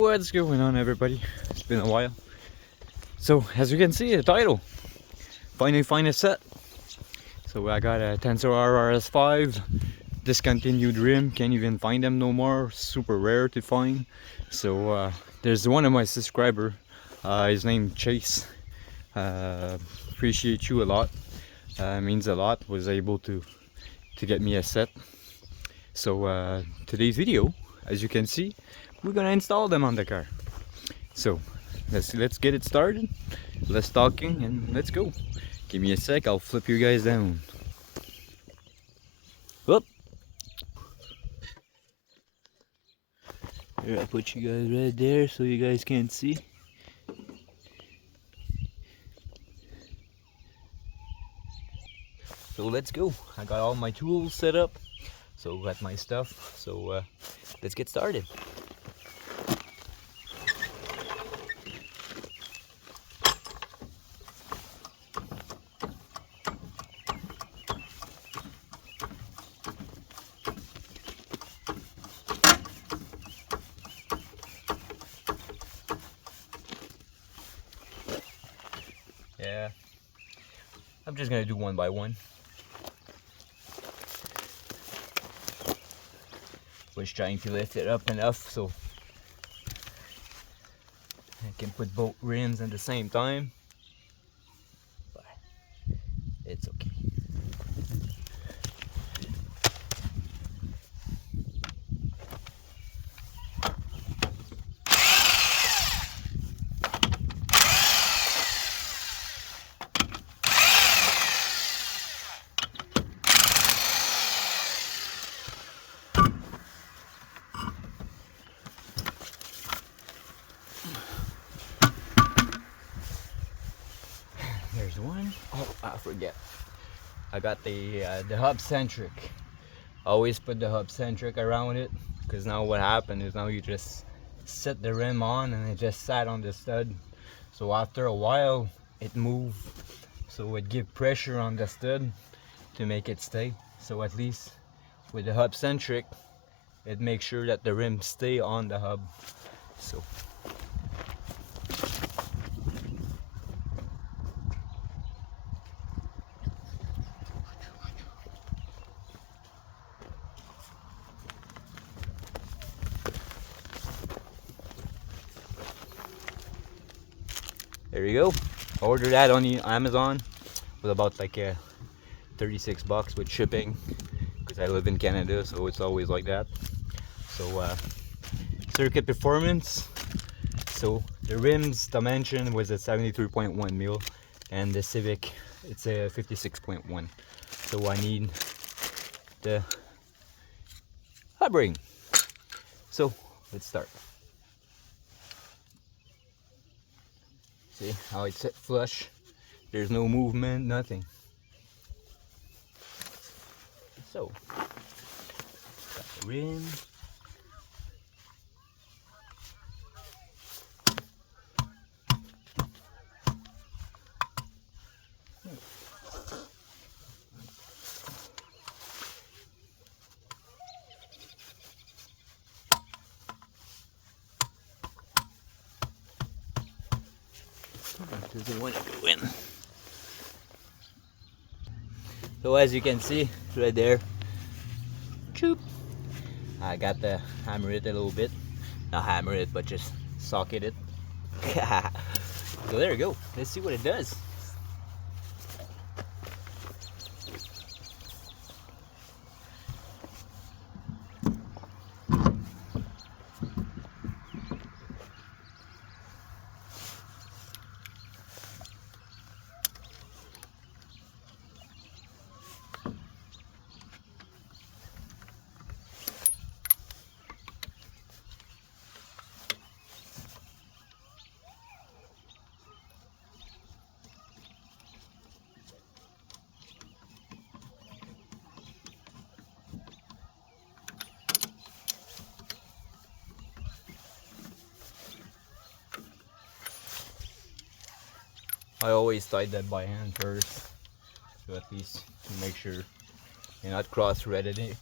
What's going on, everybody? It's been a while. So as you can see, the title finally find a set. So I got a Tenzo R Rs5 discontinued rim, can't even find them no more, super rare to find. So there's one of my subscriber, his name Chase. Appreciate you a lot, means a lot, was able to get me a set. So today's video, as you can see, we're gonna install them on the car. So let's get it started, less talking, and let's go. Give me a sec, I'll flip you guys down. Whoop. Here, I put you guys right there so you guys can't see. So let's go. I got all my tools set up, so got my stuff. So let's get started. Yeah, I'm just gonna do one by one. Was trying to lift it up enough so I can put both rims at the same time, but it's okay. There's one. Oh, I forget. I got the hub centric. Always put the hub centric around it, because now what happened is now you just set the rim on and it just sat on the stud. So after a while it moved, so it give pressure on the stud to make it stay. So at least with the hub centric, it makes sure that the rim stay on the hub. So there you go. Ordered that on Amazon with about like 36 bucks with shipping, because I live in Canada, so it's always like that. So circuit performance. So the rims dimension was a 73.1 mil, and the Civic, it's a 56.1. So I need the hub ring. So let's start. See how it's set flush? There's no movement, nothing. So, got the rim. Doesn't want to go in. So as you can see right there, choop, I got to hammer it a little bit. Not hammer it, but just socket it. So there you go. Let's see what it does. I always tie that by hand first, so at least to make sure you're not cross-threaded it.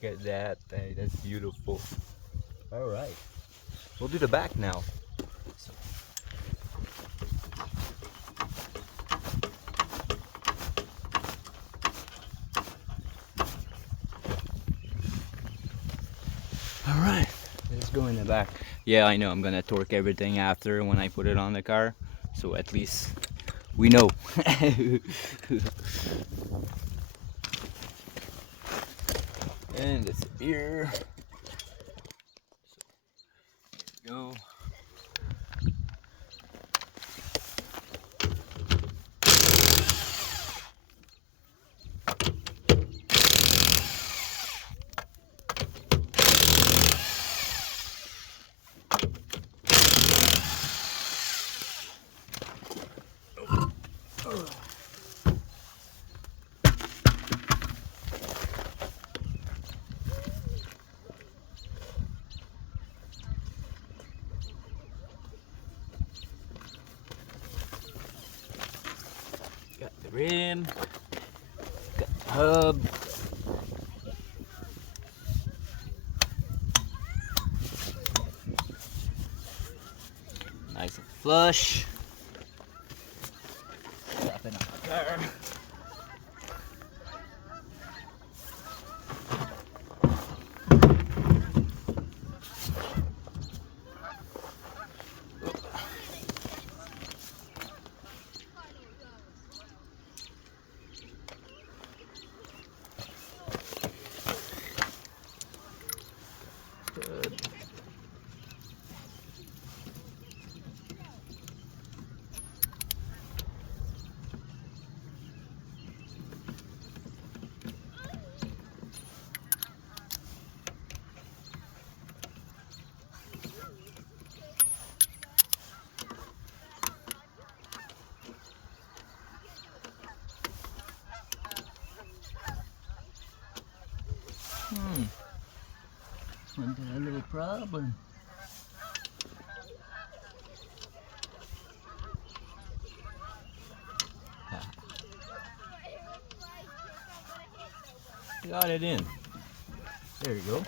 Look at that. Hey, that's beautiful. All right. We'll do the back now. So. All right. Let's go in the back. Yeah, I know. I'm gonna torque everything after when I put it on the car. So at least we know. And it's here. So, go. Got the rim, got the hub. Nice and flush. Drop it on the car. Wasn't that a little problem? Got it in. There you go.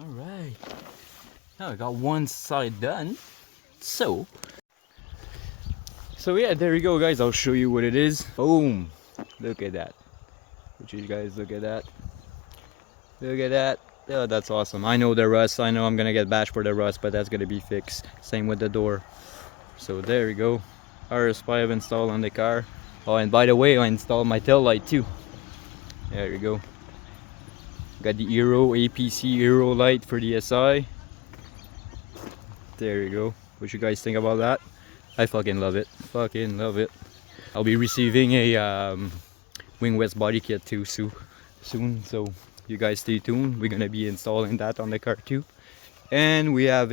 Alright. Now I got one side done. So yeah, there you go guys. I'll show you what it is. Boom. Look at that. Would you guys look at that? Look at that. Oh, that's awesome. I know the rust. I know I'm gonna get bashed for the rust, but that's gonna be fixed. Same with the door. So there you go. RS5 installed on the car. Oh, and by the way, I installed my tail light too. There you go. Got the Aero APC Aero light for the SI. There you go. What you guys think about that? I fucking love it. Fucking love it. I'll be receiving a wing west body kit too soon. So you guys stay tuned. We're gonna be installing that on the car too. And we have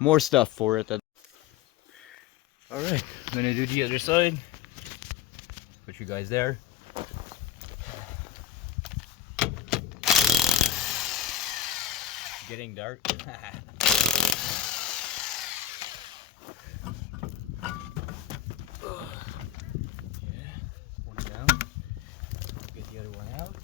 more stuff for it. Alright, I'm gonna do the other side. Put you guys there. Getting dark. One down. Get the other one out.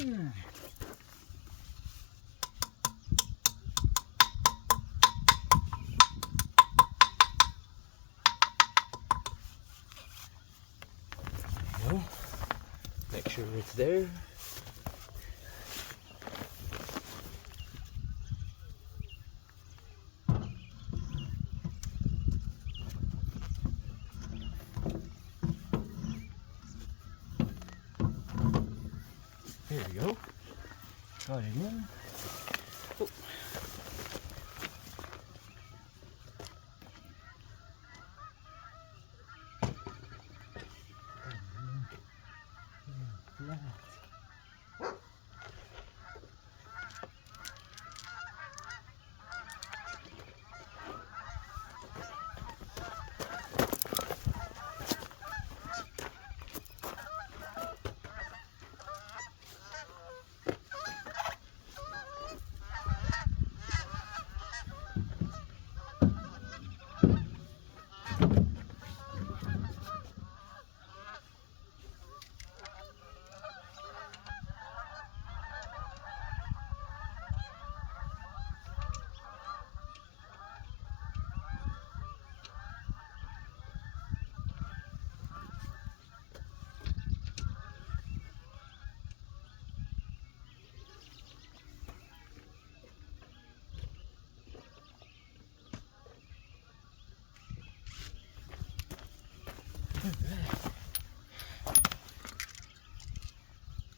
Go. Make sure it's there. There we go. Got it in. Oh.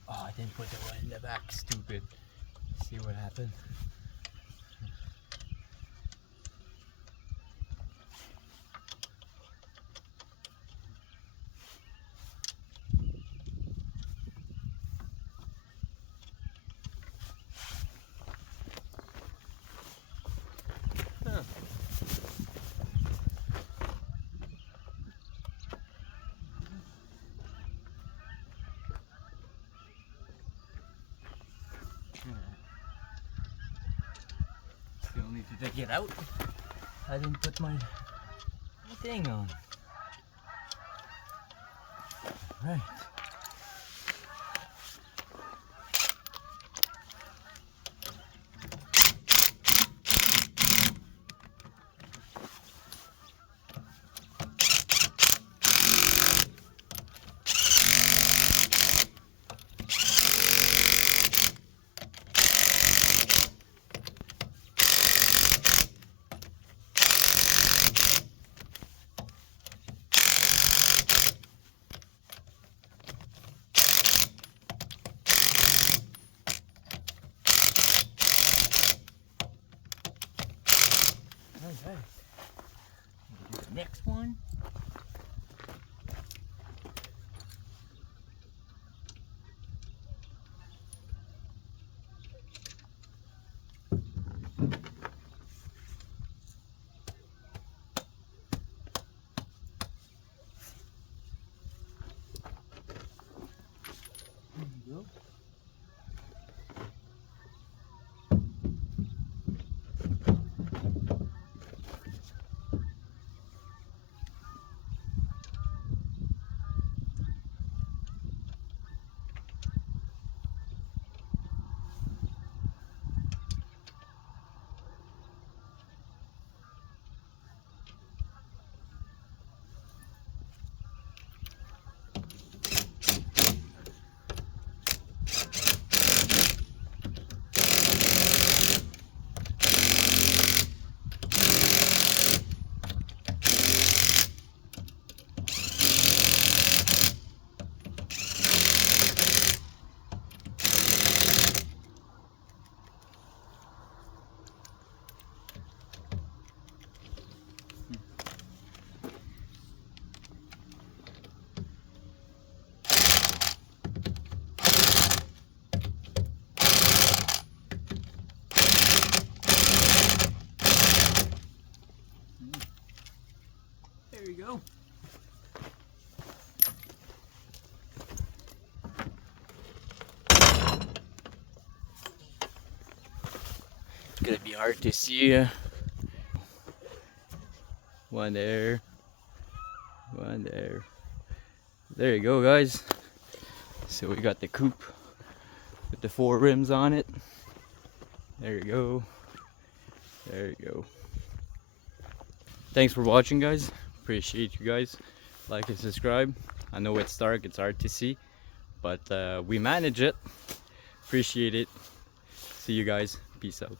Oh, I didn't put the one in the back, stupid. See what happened? Huh. Still need to take it out. I didn't put my thing on. Right. Okay. Next one. There you go. There you go. It's gonna be hard to see. One there. One there. There you go, guys. So we got the coupe with the 4 rims on it. There you go. There you go. Thanks for watching, guys. Appreciate you guys. Like and subscribe. I know it's dark, it's hard to see, but we manage it. Appreciate it. See you guys. Peace out.